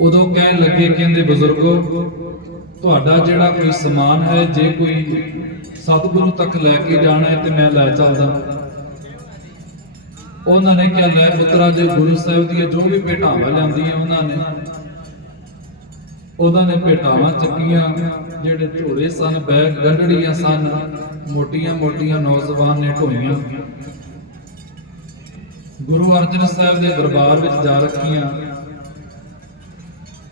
ਉਦੋਂ ਕਹਿਣ ਲੱਗੇ, ਕਹਿੰਦੇ, ਬਜ਼ੁਰਗੋ, ਤੁਹਾਡਾ ਜਿਹੜਾ ਕੋਈ ਸਮਾਨ ਹੈ, ਜੇ ਕੋਈ ਸਤਿਗੁਰੂ ਤੱਕ ਲੈ ਕੇ ਜਾਣਾ ਹੈ ਤੇ ਮੈਂ ਲੈ ਚੱਲਦਾ। ਉਹਨਾਂ ਨੇ ਕਿਹਾ, ਲੈ ਪੁੱਤਰਾ, ਜੇ ਗੁਰੂ ਸਾਹਿਬ ਦੀਆਂ ਜੋ ਵੀ ਭੇਟਾਵਾਂ ਲਿਆਂਦੀਆਂ ਉਹਨਾਂ ਨੇ ਉਹਨਾਂ ਨੇ ਭੇਟਾਵਾਂ ਚੱਕੀਆਂ, ਜਿਹੜੇ ਝੋਲੇ ਸਨ ਬੈਗ ਗੰਢੜੀਆਂ ਸਨ, ਮੋਟੀਆਂ ਮੋਟੀਆਂ ਨੌਜਵਾਨ ਨੇ ਢੋਈਆਂ। ਗੁਰੂ ਅਰਜਨ ਸਾਹਿਬ ਦੇ ਦਰਬਾਰ ਵਿੱਚ ਜਾ ਰੱਖੀਆਂ।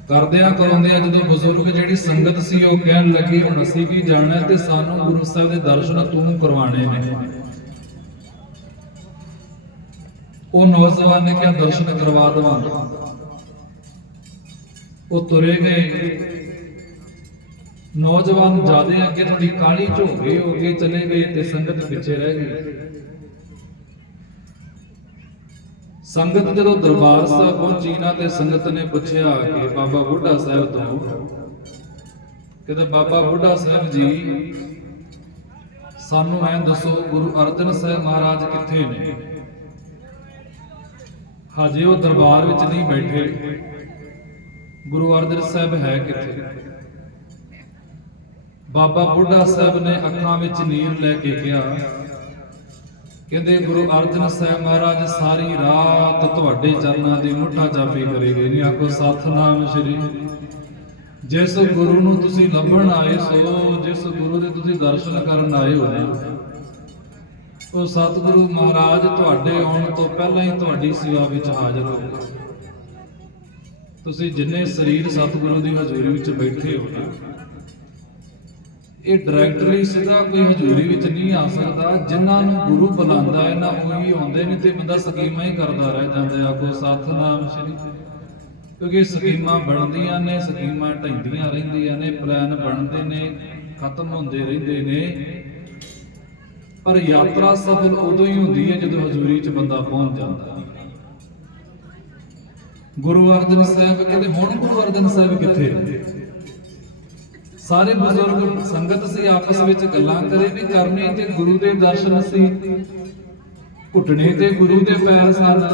ਕਰਦਿਆਂ ਕਰਾਉਂਦਿਆਂ ਜਦੋਂ ਬਜ਼ੁਰਗ ਜਿਹੜੀ ਸੰਗਤ ਸੀ, ਉਹ ਕਹਿਣ ਲੱਗੀ, ਹੁਣ ਅਸੀਂ ਵੀ ਜਾਣਾ ਤੇ ਸਾਨੂੰ ਗੁਰੂ ਸਾਹਿਬ ਦੇ ਦਰਸ਼ਨ ਤੂੰ ਕਰਵਾਣੇ ਨੇ। ਉਹ ਨੌਜਵਾਨ ਨੇ ਕਿਹਾ, ਦਰਸ਼ਨ ਕਰਵਾ ਦਵਾਂਗਾ ਉਹ ਤੁਰੇ ਗਏ। ਨੌਜਵਾਨ ਜਾਦੇ ਅੱਗੇ ਥੋੜੀ ਕਾਲੀ ਝੋ ਹੋ ਕੇ ਚਲੇ ਗਏ ਤੇ ਸੰਗਤ ਪਿੱਛੇ ਰਹਿ ਗਈ। ਸੰਗਤ ਜਦੋਂ ਦਰਬਾਰ ਸਾਹਿਬ ਪਹੁੰਚੀ ਨਾ ਤੇ ਸੰਗਤ ਨੇ ਪੁੱਛਿਆ ਕਿ ਬਾਬਾ ਬੁੱਢਾ ਸਾਹਿਬ ਤੋਂ ਕਹਿੰਦੇ ਬਾਬਾ ਬੁੱਢਾ ਸਾਹਿਬ ਜੀ, ਸਾਨੂੰ ਐਂ ਦੱਸੋ ਗੁਰੂ ਅਰਜਨ ਸਾਹਿਬ ਮਹਾਰਾਜ ਕਿੱਥੇ ਨੇ? ਹਜੇ ਉਹ ਦਰਬਾਰ ਵਿੱਚ ਨਹੀਂ ਬੈਠੇ। ਗੁਰੂ ਅਰਜਨ ਸਾਹਿਬ ਹੈ ਕਿੱਥੇ? ਬਾਬਾ ਬੁੱਢਾ ਸਾਹਿਬ ਨੇ ਅੱਖਾਂ ਵਿੱਚ ਨੀਰ ਲੈ ਕੇ ਕਿਹਾ ਕਹਿੰਦੇ ਗੁਰੂ ਅਰਜਨ ਸਾਹਿਬ ਮਹਾਰਾਜ ਸਾਰੀ ਰਾਤ ਤੁਹਾਡੇ ਚਰਨਾਂ ਦੀ ਮੁੱਠਾ ਚਾਪੀ ਕਰੇਗੇ ਨਹੀਂ ਆਖੋ ਸਤਨਾਮ ਸ਼੍ਰੀ। ਜਿਸ ਗੁਰੂ ਨੂੰ ਤੁਸੀਂ ਲੱਭਣ ਆਏ ਸੋ, ਜਿਸ ਗੁਰੂ ਦੇ ਤੁਸੀਂ ਦਰਸ਼ਨ ਕਰਨ ਆਏ ਹੋ ਨਾ, ਉਹ ਸਤਿਗੁਰੂ ਮਹਾਰਾਜ ਤੁਹਾਡੇ ਆਉਣ ਤੋਂ ਪਹਿਲਾਂ ਹੀ ਤੁਹਾਡੀ ਸੇਵਾ ਵਿੱਚ ਹਾਜ਼ਰ ਹੋਊਗਾ ਤੁਸੀਂ ਜਿੰਨੇ ਸਰੀਰ ਸਤਿਗੁਰੂ ਦੀ ਹਜ਼ੂਰੀ ਵਿੱਚ ਬੈਠੇ ਹੋ ਨਾ ਇਹ ਡਾਇਰੈਕਟਰੀ ਸਿੱਧਾ ਕੋਈ ਹਜ਼ੂਰੀ ਵਿੱਚ ਨਹੀਂ ਆ ਸਕਦਾ। ਜਿਨ੍ਹਾਂ ਨੂੰ ਗੁਰੂ ਬੁਲਾਉਂਦਾ ਹੈ ਨਾ ਉਹੀ ਆਉਂਦੇ ਨੇ ਤੇ ਬੰਦਾ ਸਕੀਮਾਂ ਹੀ ਕਰਦਾ ਰਹਿ ਜਾਂਦਾ ਹੈ ਆਖੋ ਸਤਨਾਮ ਸ਼੍ਰੀ ਕਿਉਂਕਿ ਸਕੀਮਾਂ ਬਣਦੀਆਂ ਨੇ, ਸਕੀਮਾਂ ਢੈਂਦੀਆਂ ਰਹਿੰਦੀਆਂ ਨੇ ਪਲਾਨ ਬਣਦੇ ਨੇ, ਖਤਮ ਹੁੰਦੇ ਰਹਿੰਦੇ ਨੇ। ਪਰ ਯਾਤਰਾ ਸਫਲ ਉਦੋਂ ਹੀ ਹੁੰਦੀ ਹੈ ਜਦੋਂ ਹਜ਼ੂਰੀ 'ਚ ਬੰਦਾ ਪਹੁੰਚ ਜਾਂਦਾ। ਗੁਰੂ ਅਰਜਨ ਸਾਹਿਬ ਕਹਿੰਦੇ ਹੁਣ ਗੁਰੂ ਅਰਜਨ ਸਾਹਿਬ ਕਿੱਥੇ ਸਾਰੇ ਬਜ਼ੁਰਗ ਸੰਗਤ ਸੀ, ਆਪਸ ਵਿੱਚ ਗੱਲਾਂ ਕਰੇ ਵੀ ਕਰਨੇ ਤੇ ਗੁਰੂ ਦੇ ਦਰਸ਼ਨ ਸੀ ਘੁੱਟਣੇ ਤੇ ਗੁਰੂ ਦੇ ਪੈਰ ਸਨ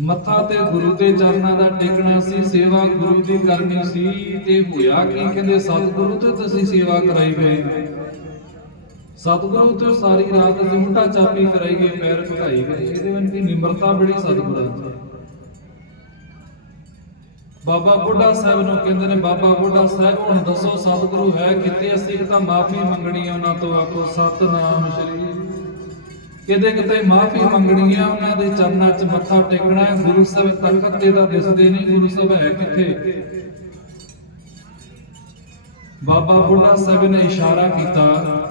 ਮੱਥਾ ਤੇ ਗੁਰੂ ਦੇ ਚਰਨਾਂ ਦਾ ਟੇਕਣਾ ਸੀ, ਸੇਵਾ ਗੁਰੂ ਦੀ ਕਰਨੀ ਸੀ, ਤੇ ਹੋਇਆ ਕੀ ਕਹਿੰਦੇ, ਸਤਿਗੁਰੂ ਤੇ ਤੁਸੀਂ ਸੇਵਾ ਕਰਾਈ ਗਏ। ਸਤਿਗੁਰੂ ਤੋਂ ਸਾਰੀ ਰਾਤ ਅਸੀਂ ਚਾਪੀ ਕਰਾਈ ਗਏ, ਪੈਰ ਭਗਾਈ ਗਏ। ਇਹਦੇ ਵਿੱਚ ਨਿਮਰਤਾ ਬੜੀ ਸਤਿਗੁਰਾਂ ਦੀ। ਬਾਬਾ ਬੁੱਢਾ ਸਾਹਿਬ ਨੂੰ ਕਹਿੰਦੇ ਨੇ, ਬਾਬਾ ਬੁੱਢਾ ਸਾਹਿਬ, ਹੁਣ ਦੱਸੋ ਸਤਿਗੁਰੂ ਹੈ ਕਿਤੇ ਅਸੀਂ ਤਾਂ ਮਾਫੀ ਮੰਗਣੀ ਹੈ ਉਹਨਾਂ ਤੋਂ ਆਖੋ, ਸਤਨਾਮ ਸ਼੍ਰੀ ਕਿਤੇ ਕਿਤੇ ਮਾਫੀ ਮੰਗਣੀ ਹੈ ਉਹਨਾਂ ਦੇ ਚਰਨਾਂ 'ਚ ਮੱਥਾ ਟੇਕਣਾ ਹੈ। ਗੁਰੂ ਸਾਹਿਬ ਤਖਤ ਤੇ ਤਾਂ ਦਿਸਦੇ ਨਹੀਂ, ਗੁਰੂ ਸਾਹਿਬ ਹੈ ਕਿੱਥੇ? ਬਾਬਾ ਬੁੱਢਾ ਸਾਹਿਬ ਨੇ ਇਸ਼ਾਰਾ ਕੀਤਾ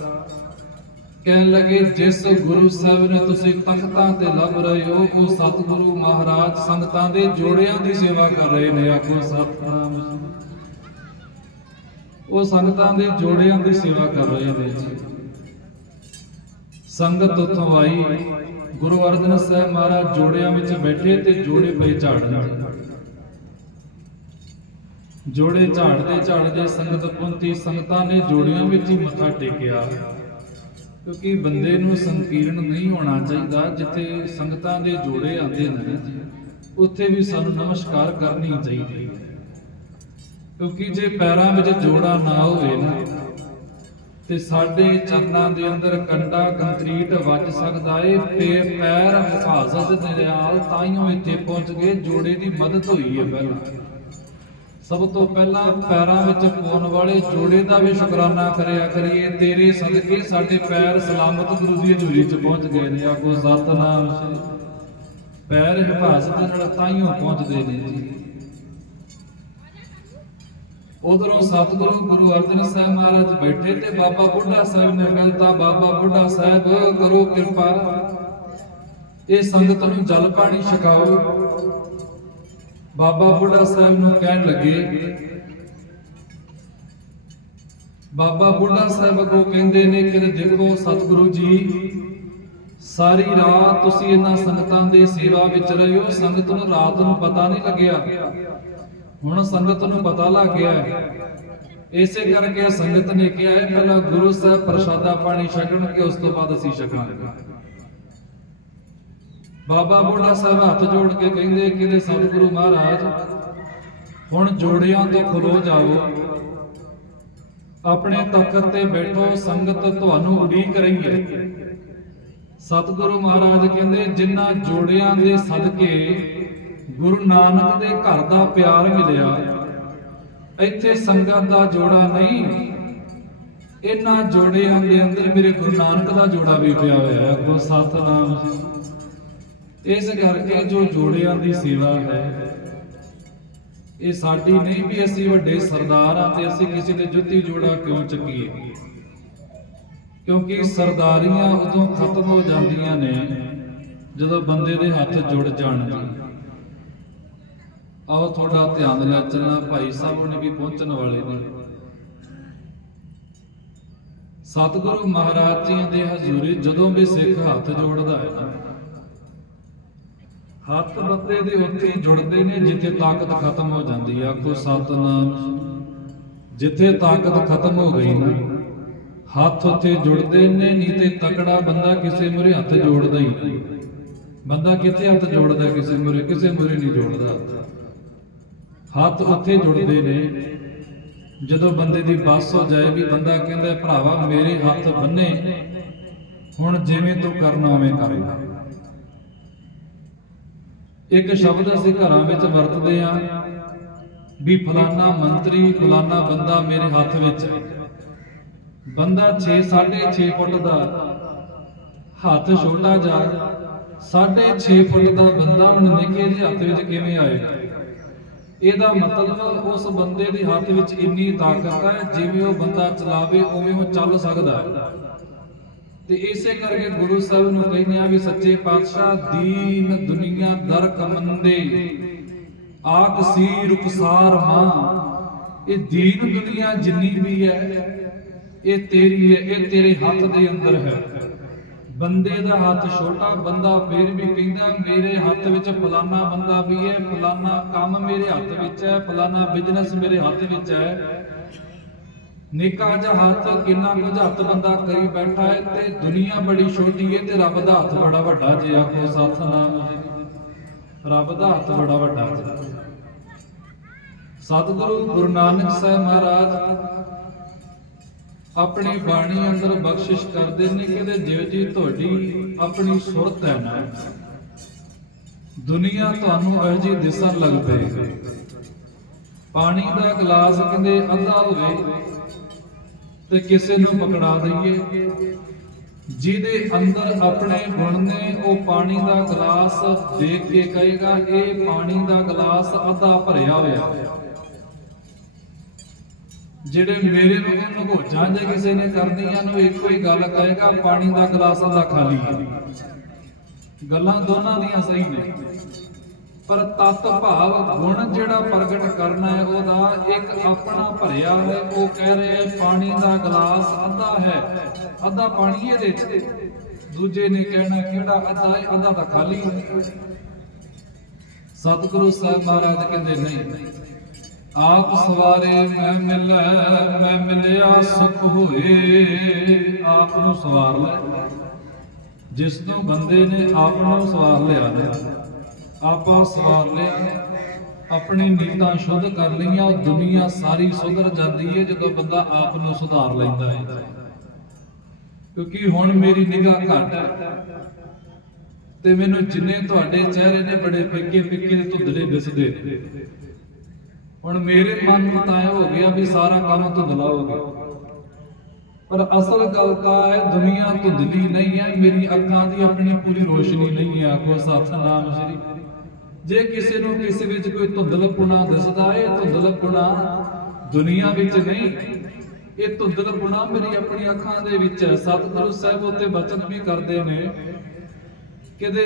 ਕਹਿਣ ਲੱਗੇ, ਜਿਸ ਗੁਰੂ ਸਾਹਿਬ ਨੇ ਤੁਸੀਂ ਤਖਤਾਂ ਤੇ ਲੱਭ ਰਹੇ ਹੋ, ਉਹ ਸਤਿਗੁਰੂ ਮਹਾਰਾਜ ਸੰਗਤਾਂ ਦੇ ਜੋੜਿਆਂ ਦੀ ਸੇਵਾ ਕਰ ਰਹੇ ਨੇ। ਆਖੋ ਸਤਨਾਮ ਉਹ ਸੰਗਤਾਂ ਦੇ ਜੋੜਿਆਂ ਦੀ ਸੇਵਾ ਕਰ ਰਹੇ ਨੇ ਸੰਗਤ ਉੱਥੋਂ ਆਈ। ਗੁਰੂ ਅਰਜਨ ਸਾਹਿਬ ਮਹਾਰਾਜ ਜੋੜਿਆਂ ਵਿੱਚ ਬੈਠੇ ਤੇ ਜੋੜੇ ਪਏ ਝਾੜਨ ਜੋੜੇ ਝਾੜਦੇ ਝਾੜਦੇ ਸੰਗਤ ਪਹੁੰਚੀ। ਸੰਗਤਾਂ ਨੇ ਜੋੜਿਆਂ ਵਿੱਚ ਹੀ ਮੱਥਾ ਟੇਕਿਆ। ਕਿਉਂਕਿ ਬੰਦੇ ਨੂੰ ਸੰਕੀਰਣ ਨਹੀਂ ਹੋਣਾ ਚਾਹੀਦਾ, ਜਿੱਥੇ ਸੰਗਤਾਂ ਦੇ ਜੋੜੇ ਆਉਂਦੇ ਨੇ, ਉੱਥੇ ਵੀ ਸਾਨੂੰ ਨਮਸਕਾਰ ਕਰਨੀ ਚਾਹੀਦੀ ਹੈ। ਕਿਉਂਕਿ ਜੇ ਪੈਰਾਂ ਵਿੱਚ ਜੋੜਾ ਨਾ ਹੋਵੇ ਨਾ, ਤੇ ਸਾਡੇ ਚਰਨਾਂ ਦੇ ਅੰਦਰ ਕੰਡਾ ਕੰਕਰੀਟ ਵੱਜ ਸਕਦਾ ਏ, ਤੇ ਪੈਰ ਹਿਫਾਜ਼ਤ ਦੇ ਨਾਲ ਤਾਈਓ ਇੱਥੇ ਪਹੁੰਚ ਗਏ ਜੋੜੇ ਦੀ ਮਦਦ ਹੋਈ ਹੈ ਪਹਿਲਾਂ। ਸਭ ਤੋਂ ਪਹਿਲਾਂ ਪੈਰਾਂ ਵਿੱਚ ਪਾਉਣ ਵਾਲੇ ਜੋੜੇ ਦਾ ਵੀ ਸ਼ੁਕਰਾਨਾ ਕਰਿਆ ਕਰੀਏ। ਤੇਰੇ ਸਦਕੇ ਸਾਡੇ ਪੈਰ ਸਲਾਮਤ ਗੁਰੂ ਦੀ ਹਜ਼ੂਰੀ 'ਚ ਪਹੁੰਚ ਗਏ ਨੇ। ਆਖੋ, ਸਤਨਾਮ ਪੈਰ ਹਿਫਾਜ਼ਤ ਨਾਲ ਤਾਈਓ ਪਹੁੰਚਦੇ ਨੇ ਜੀ। ਉਧਰੋਂ ਸਤਿਗੁਰੂ ਗੁਰੂ ਅਰਜਨ ਸਾਹਿਬ ਮਹਾਰਾਜ ਬੈਠੇ ਤੇ ਬਾਬਾ ਬੁੱਢਾ ਸਾਹਿਬ ਨੇ ਕਹਿੰਦਾ ਬਾਬਾ ਬੁੱਢਾ ਸਾਹਿਬ, ਕਰੋ ਕਿਰਪਾ। ਇਹ ਸੰਗਤ ਨੂੰ ਜਲ ਪਾਣੀ ਛਕਾਓ। ਬਾਬਾ ਬੁੱਢਾ ਸਾਹਿਬ ਨੂੰ ਕਹਿਣ ਲੱਗੇ, ਬਾਬਾ ਬੁੱਢਾ ਸਾਹਿਬ ਅੱਗੋਂ ਕਹਿੰਦੇ ਨੇ ਕਿ ਦੇਖੋ ਸਤਿਗੁਰੂ ਜੀ, ਸਾਰੀ ਰਾਤ ਤੁਸੀਂ ਇਹਨਾਂ ਸੰਗਤਾਂ ਦੀ ਸੇਵਾ ਵਿੱਚ ਰਹੇ ਹੋ ਸੰਗਤ ਨੂੰ ਰਾਤ ਨੂੰ ਪਤਾ ਨਹੀਂ ਲੱਗਿਆ। ਹੁਣ ਸੰਗਤ ਨੂੰ ਪਤਾ ਲੱਗ ਗਿਆ ਇਸੇ ਕਰਕੇ ਸੰਗਤ ਨੇ ਕਿਹਾ ਹੈ, ਪਹਿਲਾਂ ਗੁਰੂ ਸਾਹਿਬ ਪ੍ਰਸ਼ਾਦਾ ਪਾਣੀ ਛਕਣ ਕੇ ਉਸ ਤੋਂ ਬਾਅਦ ਅਸੀਂ ਛਕਾਂਗੇ। ਬਾਬਾ ਬੁੱਢਾ ਸਾਹਿਬ ਹੱਥ ਜੋੜ ਕੇ ਕਹਿੰਦੇ ਕਿ ਸਤਿਗੁਰੂ ਮਹਾਰਾਜ, ਹੁਣ ਜੋੜਿਆਂ ਤੋਂ ਖਲੋ ਜਾਓ। ਆਪਣੇ ਤਖਤ ਤੇ ਬੈਠੋ, ਸੰਗਤ ਤੁਹਾਨੂੰ ਉਡੀਕ ਰਹੀ ਹੈ। ਸਤਿਗੁਰੂ ਮਹਾਰਾਜ ਕਹਿੰਦੇ ਜਿਨ੍ਹਾਂ ਜੋੜਿਆਂ ਦੇ ਸਦਕੇ ਗੁਰੂ ਨਾਨਕ ਦੇ ਘਰ ਦਾ ਪਿਆਰ ਮਿਲਿਆ, ਇੱਥੇ ਸੰਗਤ ਦਾ ਜੋੜਾ ਨਹੀਂ, ਇਹਨਾਂ ਜੋੜਿਆਂ ਦੇ ਅੰਦਰ ਮੇਰੇ ਗੁਰੂ ਨਾਨਕ ਦਾ ਜੋੜਾ ਵੀ ਪਿਆ ਹੋਇਆ ਹੈ। ਕੋ ਸਤਨਾਮ ਇਸ ਕਰਕੇ ਜੋ ਜੋੜਿਆਂ ਦੀ ਸੇਵਾ ਹੈ, ਇਹ ਸਾਡੀ ਨਹੀਂ ਵੀ ਅਸੀਂ ਵੱਡੇ ਸਰਦਾਰ ਆ ਤੇ ਅਸੀਂ ਕਿਸੇ ਦੇ ਜੁੱਤੀ ਜੋੜਾ ਕਿਉਂ ਚੱਕੀਏ? ਕਿਉਂਕਿ ਸਰਦਾਰੀਆਂ ਉਦੋਂ ਖਤਮ ਹੋ ਜਾਂਦੀਆਂ ਨੇ ਜਦੋਂ ਬੰਦੇ ਦੇ ਹੱਥ ਜੁੜ ਜਾਣਗੇ ਆਓ ਤੁਹਾਡਾ ਧਿਆਨ ਲੈ ਚੱਲਣਾ ਭਾਈ ਸਾਹਿਬ ਨੇ ਵੀ ਪਹੁੰਚਣ ਵਾਲੇ ਨੇ। ਸਤਿਗੁਰੂ ਮਹਾਰਾਜ ਜੀ ਦੇ ਹਜ਼ੂਰੀ ਜਦੋਂ ਵੀ ਸਿੱਖ ਹੱਥ ਜੋੜਦਾ ਹੈ ਹੱਥ ਬੰਦੇ ਦੇ ਉੱਤੇ ਜੁੜਦੇ ਨੇ, ਜਿੱਥੇ ਤਾਕਤ ਖਤਮ ਹੋ ਜਾਂਦੀ ਹੈ ਆਖੋ, ਸਤਨਾਮ। ਜਿੱਥੇ ਤਾਕਤ ਖਤਮ ਹੋ ਗਈ ਨਾ, ਹੱਥ ਉੱਥੇ ਜੁੜਦੇ ਨੇ, ਨਹੀਂ ਤੇ ਤਕੜਾ ਬੰਦਾ ਕਿਸੇ ਮੁਰੇ ਹੱਥ ਜੋੜਦਾ ਹੀ ਬੰਦਾ ਕਿੱਥੇ ਹੱਥ ਜੋੜਦਾ, ਕਿਸੇ ਮੁਰੇ ਕਿਸੇ ਮੁਰੇ ਨਹੀਂ ਜੋੜਦਾ। ਹੱਥ ਉੱਥੇ ਜੁੜਦੇ ਨੇ, ਜਦੋਂ ਬੰਦੇ ਦੀ ਬੱਸ ਹੋ ਜਾਏ ਵੀ ਬੰਦਾ ਕਹਿੰਦਾ, ਭਰਾਵਾ, ਮੇਰੇ ਹੱਥ ਬੰਨੇ, ਹੁਣ ਜਿਵੇਂ ਤੂੰ ਕਰਨਾ, ਉਵੇਂ ਕਰੇਗਾ। ਇੱਕ ਸ਼ਬਦ ਅਸੀਂ ਘਰਾਂ ਵਿੱਚ ਵਰਤਦੇ ਆ ਵੀ ਫਲਾਨਾ ਮੰਤਰੀ, ਫਲਾਨਾ ਬੰਦਾ ਮੇਰੇ ਹੱਥ ਵਿੱਚ। ਹੈ ਬੰਦਾ 6 6.5 ਫੁੱਟ ਦਾ, ਹੱਥ ਛੋਟਾ ਜਾ 6.5 ਫੁੱਟ ਦਾ ਬੰਦਾ ਹੁਣ ਨਿੱਕੇ ਜਿਹੇ ਹੱਥ ਵਿੱਚ ਕਿਵੇਂ ਆਏਗਾ ਇਹਦਾ ਮਤਲਬ ਉਸ ਬੰਦੇ ਦੇ ਹੱਥ ਵਿੱਚ ਇੰਨੀ ਤਾਕਤ ਹੈ, ਜਿਵੇਂ ਉਹ ਬੰਦਾ ਚਲਾਵੇ, ਉਵੇਂ ਉਹ ਚੱਲ ਸਕਦਾ ਹੈ। ਤੇ ਇਸੇ ਕਰਕੇ ਗੁਰੂ ਸਾਹਿਬ ਨੂੰ ਕਹਿੰਦੇ ਆ ਵੀ ਸੱਚੇ ਪਾਤਸ਼ਾਹ ਦੀਨ ਦੁਨੀਆ ਦਰ ਕਮੰਦੇ ਆਕ ਸੀ ਰੁਖਸਾਰ ਮਾਂ। ਇਹ ਦੀਨ ਦੁਨੀਆ ਜਿੰਨੀ ਵੀ ਹੈ, ਇਹ ਤੇਰੀ ਹੈ, ਇਹ ਤੇਰੇ ਹੱਥ ਦੇ ਅੰਦਰ ਹੈ। ਬੰਦੇ ਦਾ ਹੱਥ ਛੋਟਾ, ਬੰਦਾ ਫਿਰ ਵੀ ਕਹਿੰਦਾ, ਮੇਰੇ ਹੱਥ ਵਿੱਚ ਫਲਾਨਾ ਬੰਦਾ ਵੀ ਹੈ, ਫਲਾਨਾ ਕੰਮ ਮੇਰੇ ਹੱਥ ਵਿੱਚ ਹੈ, ਫਲਾਨਾ ਬਿਜ਼ਨਸ ਮੇਰੇ ਹੱਥ ਵਿੱਚ ਹੈ। ਨਿੱਕਾ ਜਿਹਾ ਹੱਥ ਕਿੰਨਾ ਕੁਝ ਹੱਥ ਬੰਦਾ ਕਰੀ ਬੈਠਾ ਹੈ ਤੇ ਦੁਨੀਆ ਬੜੀ ਛੋਟੀ ਹੈ ਤੇ ਰੱਬ ਦਾ ਹੱਥ ਬੜਾ ਵੱਡਾ ਜੇ ਆਖੋ ਸਤਨਾਮ। ਰੱਬ ਦਾ ਹੱਥ ਬੜਾ ਵੱਡਾ ਜੇ। ਸਤਿਗੁਰੂ ਗੁਰੂ ਨਾਨਕ ਸਾਹਿਬ ਮਹਾਰਾਜ ਆਪਣੀ ਬਾਣੀ ਅੰਦਰ ਬਖਸ਼ਿਸ਼ ਕਰਦੇ ਨੇ ਕਹਿੰਦੇ ਜਿਉ ਜੀ ਤੁਹਾਡੀ ਆਪਣੀ ਸੁਰਤ ਹੈ ਨਾ। ਦੁਨੀਆ ਤੁਹਾਨੂੰ ਇਹ ਜੀ ਦਿਸਣ ਲੱਗ ਪਏ ਪਾਣੀ ਦਾ ਗਲਾਸ ਕਹਿੰਦੇ ਅੱਧਾ ਹੋਵੇ। ਤੇ ਕਿਸੇ ਨੂੰ ਪਕੜਾ ਦਈਏ। ਜਿਹਦੇ ਅੰਦਰ ਆਪਣੇ ਗੁਣ ਨੇ ਉਹ ਪਾਣੀ ਦਾ ਗਲਾਸ ਦੇਖ ਕੇ ਕਹੇਗਾ, ਇਹ ਪਾਣੀ ਦਾ ਗਲਾਸ ਅੱਧਾ ਭਰਿਆ ਹੋਇਆ ਜਿਹੜੇ ਮੇਰੇ ਵਾਂਗੂ ਨਗੋਜਾਂ ਜੇ ਕਿਸੇ ਨੇ ਕਰਦੀਆਂ ਨੂੰ ਇੱਕੋ ਹੀ ਗੱਲ ਕਹੇਗਾ, ਪਾਣੀ ਦਾ ਗਲਾਸ ਅੱਧਾ ਖਾਲੀ ਹੈ। ਗੱਲਾਂ ਦੋਨਾਂ ਦੀਆਂ ਸਹੀ ਨੇ। ਪਰ ਤਤ ਭਾਵ ਗੁਣ ਜਿਹੜਾ ਪ੍ਰਗਟ ਕਰਨਾ ਹੈ, ਉਹਦਾ ਇੱਕ ਆਪਣਾ ਭਰਿਆ ਹੈ ਉਹ ਕਹਿ ਰਿਹਾ ਪਾਣੀ ਦਾ ਗਲਾਸ ਅੱਧਾ ਹੈ, ਅੱਧਾ ਪਾਣੀ ਇਹਦੇ ਚ। ਦੂਜੇ ਨੇ ਕਹਿਣਾ, ਕਿਹੜਾ ਅੱਧਾ ਹੈ? ਅੱਧਾ ਤਾਂ ਖਾਲੀ ਹੈ। ਸਤਿਗੁਰੂ ਸਾਹਿਬ ਮਹਾਰਾਜ ਕਹਿੰਦੇ, ਨਹੀਂ, ਆਪ ਸਵਾਰੇ ਮੈਂ ਮਿਲੈ, ਮੈਂ ਮਿਲਿਆ ਸੁਖ ਹੋਏ, ਆਪ ਨੂੰ ਸਵਾਰ ਲੈ। ਜਿਸ ਨੂੰ ਬੰਦੇ ਨੇ ਆਪ ਨੂੰ ਸਵਾਰ ਲਿਆ ਨਾ ਆਪਾ ਸਵਾਰ ਲਿਆ ਆਪਣੀ ਨੀਤਾਂ ਸ਼ੁੱਧ ਕਰ ਲਈਆਂ ਉਹ ਦੁਨੀਆ ਸਾਰੀ ਸੁਧਰ ਜਾਂਦੀ ਹੈ ਜਦੋਂ ਬੰਦਾ ਆਪ ਨੂੰ ਸੁਧਾਰ ਲੈਂਦਾ ਹੈ ਕਿਉਂਕਿ ਹੁਣ ਮੇਰੀ ਨਿਗਾਹ ਘੱਟ ਹੈ ਤੇ ਮੈਨੂੰ ਜਿੰਨੇ ਤੁਹਾਡੇ ਚਿਹਰੇ ਨੇ ਬੜੇ ਫਿੱਕੇ ਫਿੱਕੇ ਤੇ ਧੁੰਦਲੇ ਦਿਸਦੇ ਨੇ। ਹੁਣ ਮੇਰੇ ਮਨ ਨੂੰ ਤਾਂ ਹੋ ਗਿਆ ਵੀ ਸਾਰਾ ਕੰਮ ਧੁੰਦਲਾ ਹੋ ਗਿਆ। ਪਰ ਅਸਲ ਗੱਲ ਤਾਂ ਹੈ ਦੁਨੀਆ ਧੁੰਦਲੀ ਨਹੀਂ ਹੈ ਮੇਰੀ ਅੱਖਾਂ ਦੀ ਆਪਣੀ ਪੂਰੀ ਰੋਸ਼ਨੀ ਨਹੀਂ ਹੈ ਕੋ ਸਤਨਾਮ ਸ਼੍ਰੀ ਜੇ ਕਿਸੇ ਨੂੰ ਕਿਸੇ ਵਿੱਚ ਕੋਈ ਧੁੰਦਲਪੁਣਾ ਦਿਸਦਾ ਹੈ ਧੁੰਦਲਪੁਣਾ ਦੁਨੀਆ ਵਿੱਚ ਨਹੀਂ। ਇਹ ਧੁੰਦਲਪੁਣਾ ਮੇਰੀ ਆਪਣੀ ਅੱਖਾਂ ਦੇ ਵਿੱਚ ਹੈ। ਸਤਿਗੁਰੂ ਸਾਹਿਬ ਉੱਤੇ ਬਚਨ ਵੀ ਕਰਦੇ ਨੇ ਕਿਤੇ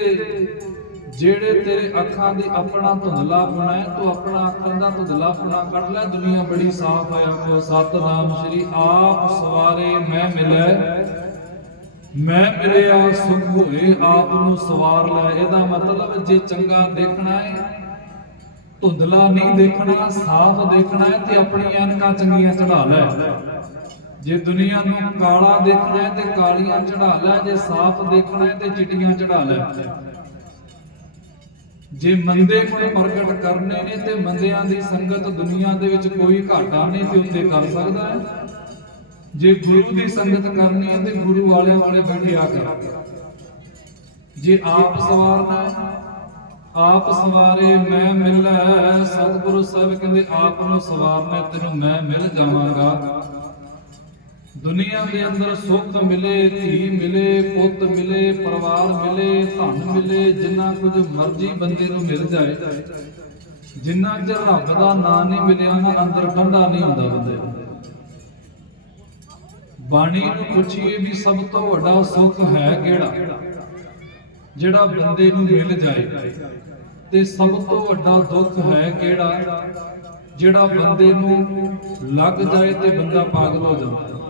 ਜਿਹੜੇ ਤੇਰੇ ਅੱਖਾਂ ਦੀ ਆਪਣਾ ਧੁੰਦਲਾ ਪੁਣਾ ਹੈ, ਤੂੰ ਆਪਣਾ ਅੱਖਾਂ ਦਾ ਧੁੰਦਲਾ ਕੱਢ ਲੈ। ਦੁਨੀਆ ਬੜੀ ਸਾਫ਼ ਹੈ ਆਖੋ ਸਤਨਾਮ ਸ਼੍ਰੀ ਆਪ ਸਵਾਰੇ ਮੈਂ ਮਿਲੈ। ਮੈਂ ਮਿਲਿਆ ਸੁਖ ਆਪ ਨੂੰ ਸਵਾਰ ਲੈ। ਇਹਦਾ ਮਤਲਬ ਜੇ ਚੰਗਾ ਦੇਖਣਾ ਹੈ, ਧੁੰਦਲਾ ਨਹੀਂ ਦੇਖਣਾ, ਸਾਫ਼ ਦੇਖਣਾ ਹੈ ਤੇ ਆਪਣੀਆਂ ਐਨਕਾਂ ਚੰਗੀਆਂ ਚੜਾ ਲੈ। ਜੇ ਦੁਨੀਆ ਨੂੰ ਕਾਲਾ ਦੇਖਣਾ ਹੈ ਤੇ ਕਾਲੀਆਂ ਚੜਾ ਲੈ, ਜੇ ਸਾਫ਼ ਦੇਖਣਾ ਹੈ ਤੇ ਚਿੱਟੀਆਂ ਚੜਾ ਲੈ। ਜੇ ਮੰਦੇ ਗੁਣ ਪ੍ਰਗਟ ਕਰਨੇ ਨੇ ਤੇ ਮੰਦਿਆਂ ਦੀ ਸੰਗਤ ਦੁਨੀਆ ਦੇ ਵਿੱਚ ਕੋਈ ਘਾਟਾ ਨਹੀਂ ਤੇ ਉੱਤੇ ਕਰ ਸਕਦਾ ਹੈ। ਜੇ ਗੁਰੂ ਦੀ ਸੰਗਤ ਕਰਨੀ ਹੈ ਤੇ ਗੁਰੂ ਵਾਲਿਆਂ ਵਾਲੇ ਬੈਠੇ ਆ ਕਰ ਜੇ ਆਪ ਸਵਾਰਨਾ ਆਪ ਸਵਾਰੇ, ਮੈਂ ਮਿਲੈ ਸਤਿਗੁਰੂ ਸਾਹਿਬ ਕਹਿੰਦੇ, ਆਪ ਨੂੰ ਸਵਾਰਨਾ ਤੈਨੂੰ ਮੈਂ ਮਿਲ ਜਾਵਾਂਗਾ। ਦੁਨੀਆ ਦੇ ਅੰਦਰ ਸੁੱਖ ਮਿਲੇ, ਧੀ ਮਿਲੇ, ਪੁੱਤ ਮਿਲੇ, ਪਰਿਵਾਰ ਮਿਲੇ, ਧਨ ਮਿਲੇ, ਜਿੰਨਾ ਕੁਝ ਮਰਜ਼ੀ ਬੰਦੇ ਨੂੰ ਮਿਲ ਜਾਏ। ਜਿੰਨਾ ਚਿਰ ਰੱਬ ਦਾ ਨਾਮ ਨਹੀਂ ਮਿਲਿਆ, ਨਾ ਅੰਦਰ ਠੰਡਾ ਨਹੀਂ ਹੁੰਦਾ ਬੰਦੇ ਨੂੰ। ਬਾਣੀ ਨੂੰ ਪੁੱਛੀਏ ਵੀ ਸਭ ਤੋਂ ਵੱਡਾ ਸੁੱਖ ਹੈ ਕਿਹੜਾ? ਜਿਹੜਾ ਬੰਦੇ ਨੂੰ ਮਿਲ ਜਾਏ। ਤੇ ਸਭ ਤੋਂ ਵੱਡਾ ਦੁੱਖ ਹੈ ਕਿਹੜਾ? ਜਿਹੜਾ ਬੰਦੇ ਨੂੰ ਲੱਗ ਜਾਏ ਤੇ ਬੰਦਾ ਪਾਗਲ ਹੋ ਜਾਂਦਾ।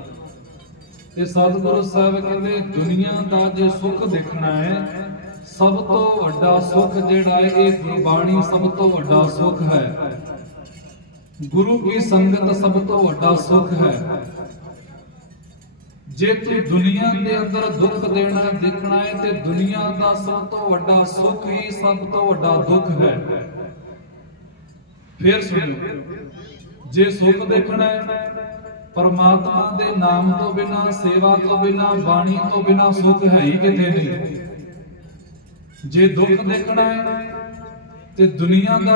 ਤੇ ਸਤਿਗੁਰੂ ਸਾਹਿਬ ਕਹਿੰਦੇ, ਦੁਨੀਆ ਦਾ ਜੇ ਸੁੱਖ ਦੇਖਣਾ ਹੈ, ਸਭ ਤੋਂ ਵੱਡਾ ਸੁੱਖ ਜਿਹੜਾ ਹੈ, ਇਹ ਗੁਰਬਾਣੀ ਸਭ ਤੋਂ ਵੱਡਾ ਸੁੱਖ ਹੈ। ਗੁਰੂ ਕੀ ਸੰਗਤ ਸਭ ਤੋਂ ਵੱਡਾ ਸੁੱਖ ਹੈ। ਜੇ ਤੂੰ ਦੁਨੀਆ ਦੇ ਅੰਦਰ ਦੁੱਖ ਦੇਣਾ ਦੇਖਣਾ ਹੈ, ਤੇ ਦੁਨੀਆ ਦਾ ਸਭ ਤੋਂ ਵੱਡਾ ਸੁੱਖ ਹੀ ਸਭ ਤੋਂ ਵੱਡਾ ਦੁੱਖ ਹੈ। ਫਿਰ ਸੁਣੋ ਜੇ ਸੁੱਖ ਦੇਖਣਾ ਹੈ, ਪਰਮਾਤਮਾ ਦੇ ਨਾਮ ਤੋਂ ਬਿਨਾ, ਸੇਵਾ ਤੋਂ ਬਿਨਾ, ਬਾਣੀ ਤੋਂ ਬਿਨਾ ਸੁੱਖ ਹੈ ਹੀ ਕਿਤੇ ਨਹੀਂ। ਜੇ ਦੁੱਖ ਦੇਖਣਾ ਹੈ, ਤੇ ਦੁਨੀਆ ਦਾ